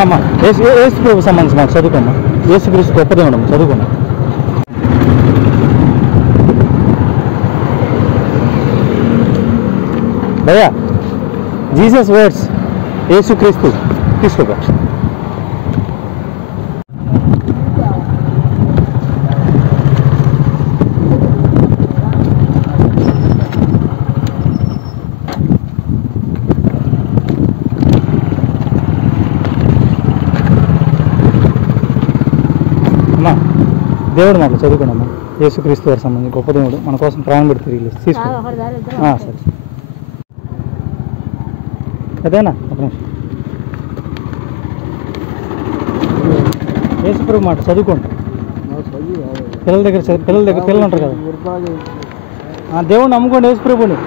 అమ్మ ఏసు ప్రభు సంబంధించి మాకు చదువుకోమ్మా. యేసుక్రీస్తు గొప్ప దేవుడు చదువుకోమ్మా. భయ్యా జీసస్ వర్డ్స్ యేసుక్రీస్తు తీసుకో. అమ్మా దేవుడు మాకు చదువుకోండమ్మా. యేసుక్రీస్తు వారి సంబంధించి గొప్ప దేవుడు మన కోసం ప్రాణం పెట్టి తిరిగి తీసుకో. సరే అదేనా ఒక నిమిషం. యేసుప్రభు మాట చదువుకోండి. పిల్లల దగ్గర పిల్లలు ఉంటారు కదా, దేవుడిని నమ్ముకోండి యేసుప్రభుని.